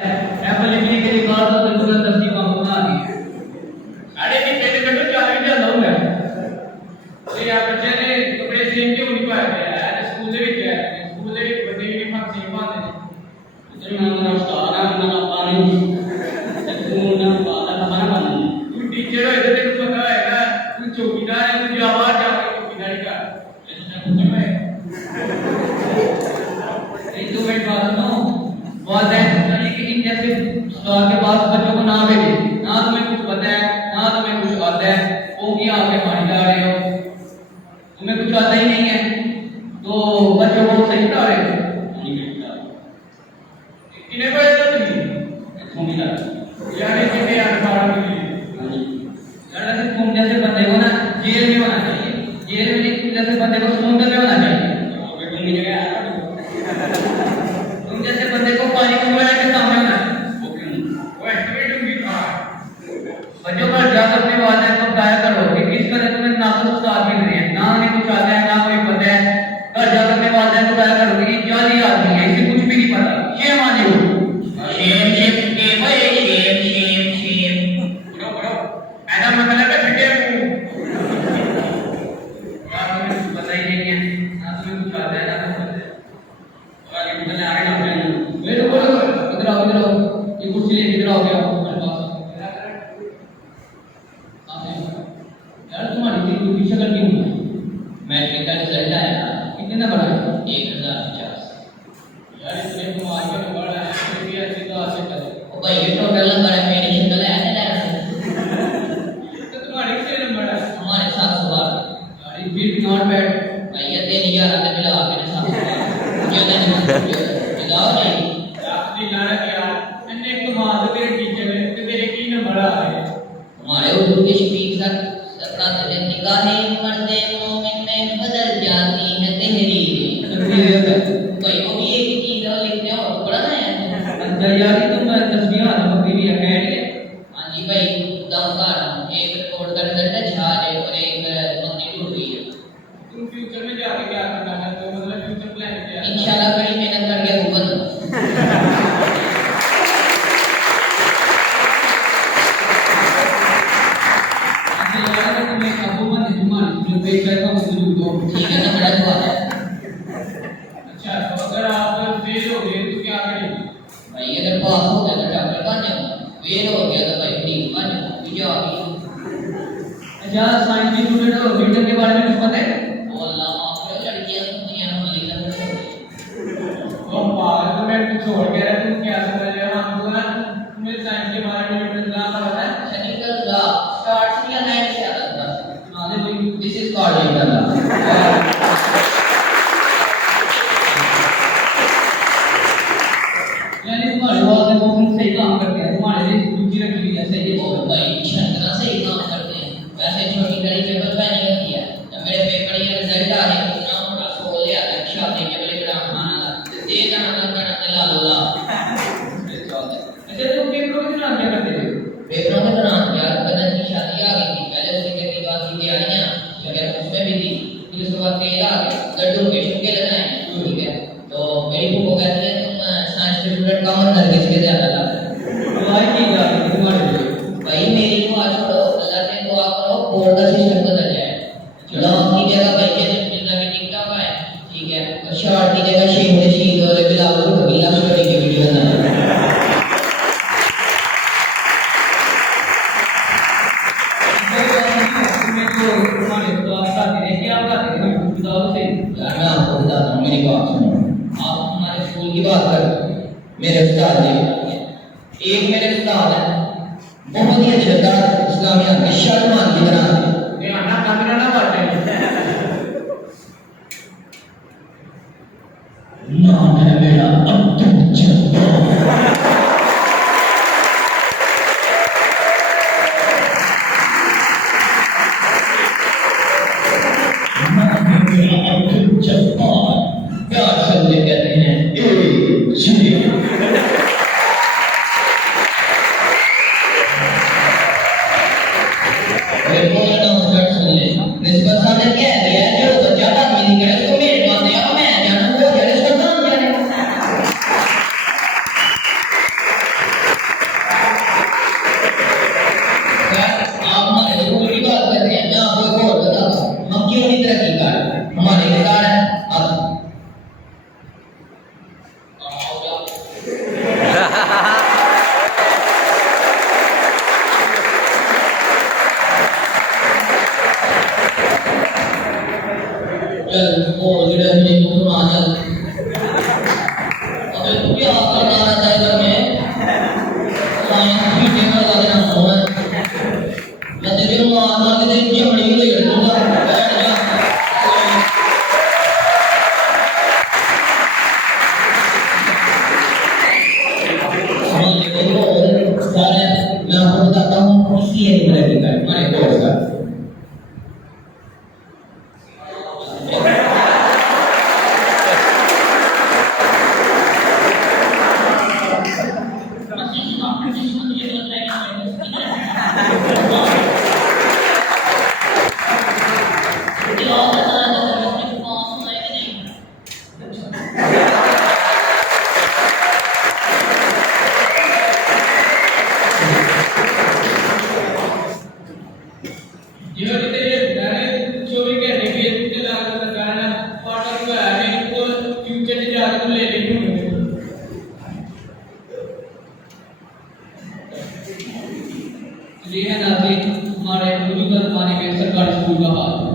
Apple लिखने के लिए बात तो तुरंत 10 की मामला आ गई। अरे भी पहले कटो चार भी चल लूंगा तो यार बच्चे ने कपड़े सेम क्यों नहीं पाए यार स्कूल में क्या स्कूल में बड़े यूनिफॉर्म सेम पाते हैं तो ना उस्ताद ना पानी तू ना बात हमारा बंद तू टीचर हो इधर तेरे को पता है ना तू चौकीदार है तुझे आवाज जाके चौकीदारी का ऐसा कुछ है एक दो मिनट बात सुनो बहुत है कि इन जैसे सवाल के बाद बच्चों को ना भेजे ना तुम्हें कुछ पता है ना तुम्हें कुछ आता है वो की आगे मारी जा रहे हो तुम्हें कुछ आता ही नहीं है तो बच्चों को सही बता रहे हो नहीं बेटा इन्हें कोई तो नहीं सुनी ना यार ये भी यार बाहर मिली लड़ा से तुम जैसे बंदे को ना जेल में होना चाहिए जेल में तुम जैसे बंदे को समुद्र में होना चाहिए तुम की जगह तुम जैसे बंदे को पानी के सामने होना है वो एस्टिमेट होगी हां बच्चों पर जाकर अपने वालिदैन को बताया करो कि किस तरह तुम्हें नाखुश उस्ताद मिल रही है ना हमें कुछ आता है ना कोई पता है घर जाकर अपने वालिदैन को बताया करो कि जाली आदमी है इसे कुछ भी नहीं पता शेम आदमी हो शेम बड़ो ऐसा मतलब है छठे यार तुम्हें कुछ पता ही नहीं है ना तुम्हें कुछ आता है ना कुछ पता है और ये बोले आगे ना मेरे को इधर आओ ये कुर्सी ले इधर आओ गया यार तुम्हारी तीन की शक्ल क्यों है मैट्रिक का रिजल्ट आया कितने नंबर आए 1050 यार इसने तुम आगे तो बढ़ा है फिर भी ऐसे तो आगे चले ओ भाई ये टोटल नंबर है मेरी शक्ल है ना तो तुम्हारे कितने नंबर है हमारे 712 यार ये भी नॉट बैड भाई ये 3000 आते मिला आपने 712 ज्यादा नहीं मिलाओ नहीं आपने लाना क्या अन्य को मार दे तेरे टीचर ने तो तेरे की नंबर आ रहे हमारे उर्दू के शफीक सर पढ़ाते थे निगाहें मर्दे मोमिन में बदल जाती है तहरीरें भाई वो भी एक ही चीज है लिखते हो पढ़ा ना है अंदर यार ये तुम तस्बीह ना पकड़ी भी है हां जी भाई दमकार एक रिकॉर्ड का रिजल्ट है छाले और एक मंगनी टूट गई है तुम फ्यूचर में जाके क्या करना चाहते हो मतलब फ्यूचर प्लान क्या है इंशाल्लाह कड़ी मेहनत करके हुआ ठीक है ना बड़ा दुआ है अच्छा तो अगर आप फेल हो गए तो क्या करेंगे भाई अगर पास हो गया तो डॉक्टर बन जाऊंगा फेल हो गया तो भाई ठीक बन जाऊंगा विजय अच्छा साइंस की स्टूडेंट हो मीटर के बारे में कुछ पता है ओ अल्लाह माफ करो लड़कियां दुनिया में लिखना वो पागल तो मैं कुछ छोड़ के रहा तुम क्या समझ रहे हो हमको ना तुम्हें साइंस के बारे में इतना पता है टेक्निकल लॉ स्टार्ट से या नाइन से आता था this is called technical law यानी तुम्हारे वाले वो सही काम करते हैं तुम्हारे लिए रुचि रखी हुई है सही है भाई शंकरा सही काम करते हैं वैसे छोटी कड़ी पेपर पहनी होती है जब मेरे पेपर ये रिजल्ट आ रहे हैं ना थोड़ा सो लिया था शादी के लिए बड़ा खाना था दे जाना करना दिला लोला अच्छा तुम पेपरों के दौरान क्या करते थे पेपरों के दौरान यार कदम की शादी आ गई थी पहले उसके के बाद की तैयारियां वगैरह उसमें भी थी फिर उसके बाद तेल आ गया लड्डू के शुक्के लगाए ठीक है तो मेरी फूफो कहती है तुम साइंस के स्टूडेंट का मन करके इसके ज्यादा था भाई की बात है तुम्हारे लिए भाई मेरी दुआ छोड़ो अल्लाह से दुआ करो बोर्ड का सिस्टम बदल जाए लॉ की जगह भाई के जितना भी टिकटॉक है ठीक है और शॉर्ट की जगह शेख रशीद और बिलावल कबीला स्टोरी के वीडियो बनाए मेरी बात सुनो आप हमारे स्कूल की बात कर मेरे उस्ताद जी एक मेरे उस्ताद है बहुत ही अच्छे उस्ताद इस्लामिया के शर्मान की तरह ये आना कैमरा ना बाटे नाम है मेरा अब्दुल जब्बार प्यार से मुझे कहते हैं ए जी प्रिंसिपल साहब ने कह दिया जो बच्चा बात नहीं करे उसको मेरे पास ले आओ मैं जाना वो जाने उसका काम जाने मैं आपको बताता हूँ इसकी एनिमल का हमारे कोर्स का। ये है नाज़रीन हमारे मौजूदा ज़माने में सरकारी स्कूल का हाल।